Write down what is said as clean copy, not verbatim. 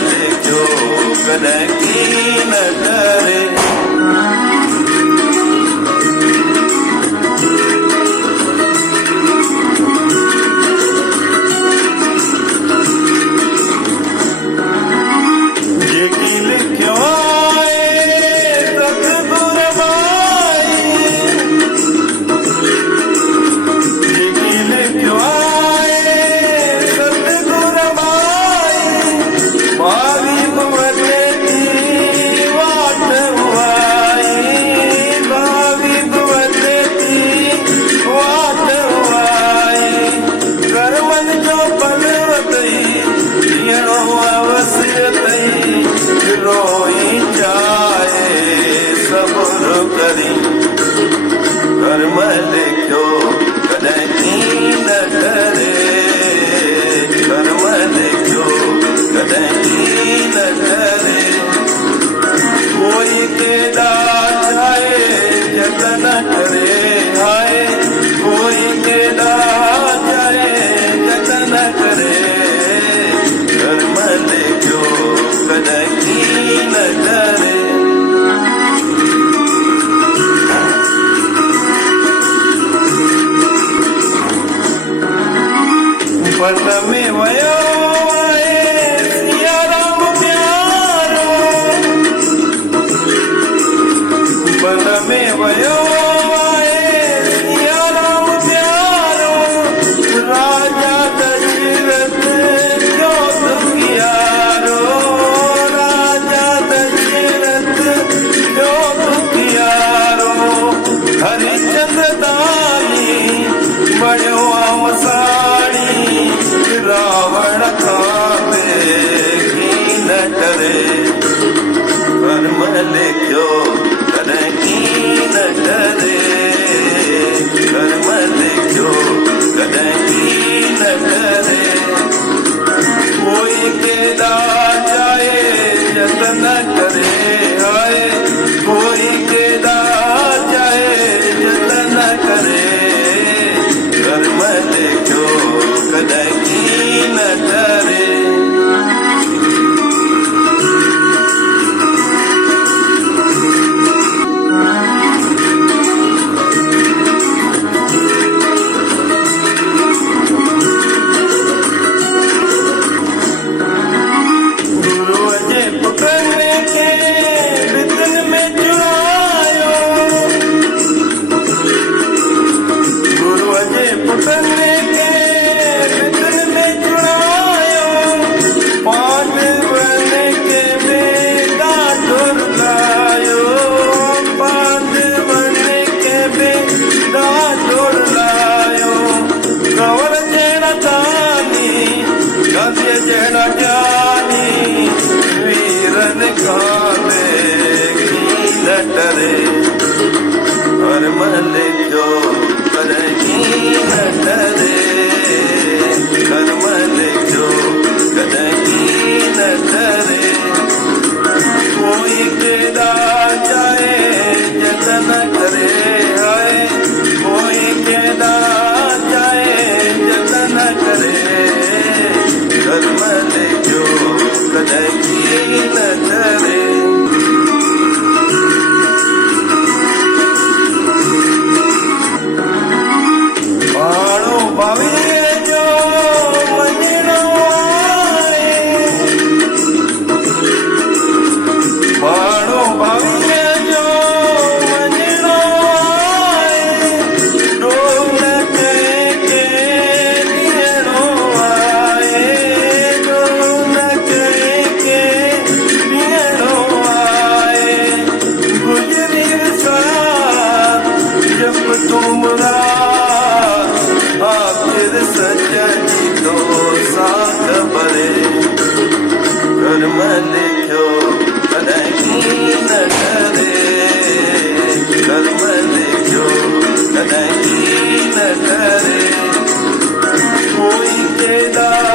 लिखो कदे की न करे। रोई जाए सब्र करी कर्म लिखो कदे की न करे। कर्म लिखो कदे की न करे। कोई के दात जाए जतन करे हाय। कोई के दात जाए जतन करे। कर्म लिखो कदे की न करे। पट में वयो सिया राम प्यारो। पट में वयो सिया राम प्यारो। राजा दशरथ जो दुखियारो। राजा दशरथ जो दुखियारो। हरिचंद्र दानी बड़ो आमसाणी। रावण खाते की न डरे। कर्म लिखो कदे की न डरे। कर्म लिखो कदे की न डरे। कोई के दात जाए जतन करे हाय। कोई के दात जाए जतन करे। कर्म लिखो कदे की न डरे। गुरु अजय पकड़ने के बितन में चुरायो। गुरु अजय पकड़ने के बितन में चुरायो। पांडवन के बेटा ढुलायो। पांडवन के बेटा ढुलायो। कवर जेना दानी गद्य जेना जानी। वीरन काले की न डरे। कर्म लिखो कदे की न डरे। कर्म लिखो कदे की न डरे। कोई के दात जाए जतन करे हाय। कोई के दात जाए जतन करे। कर्म लिखो कदे की न डरे। बाणो बाविए जो मजनो आए। बाणो बाविए जो मजनो आए। डोल के दियनो आए। डोल के दियनो आए। गुजरी सा जब तुमरा आखिर सच्ची तो साथ बरे। कर्म लिखो कदे की न डरे। कर्म लिखो कदे की न डरे। कोई के दात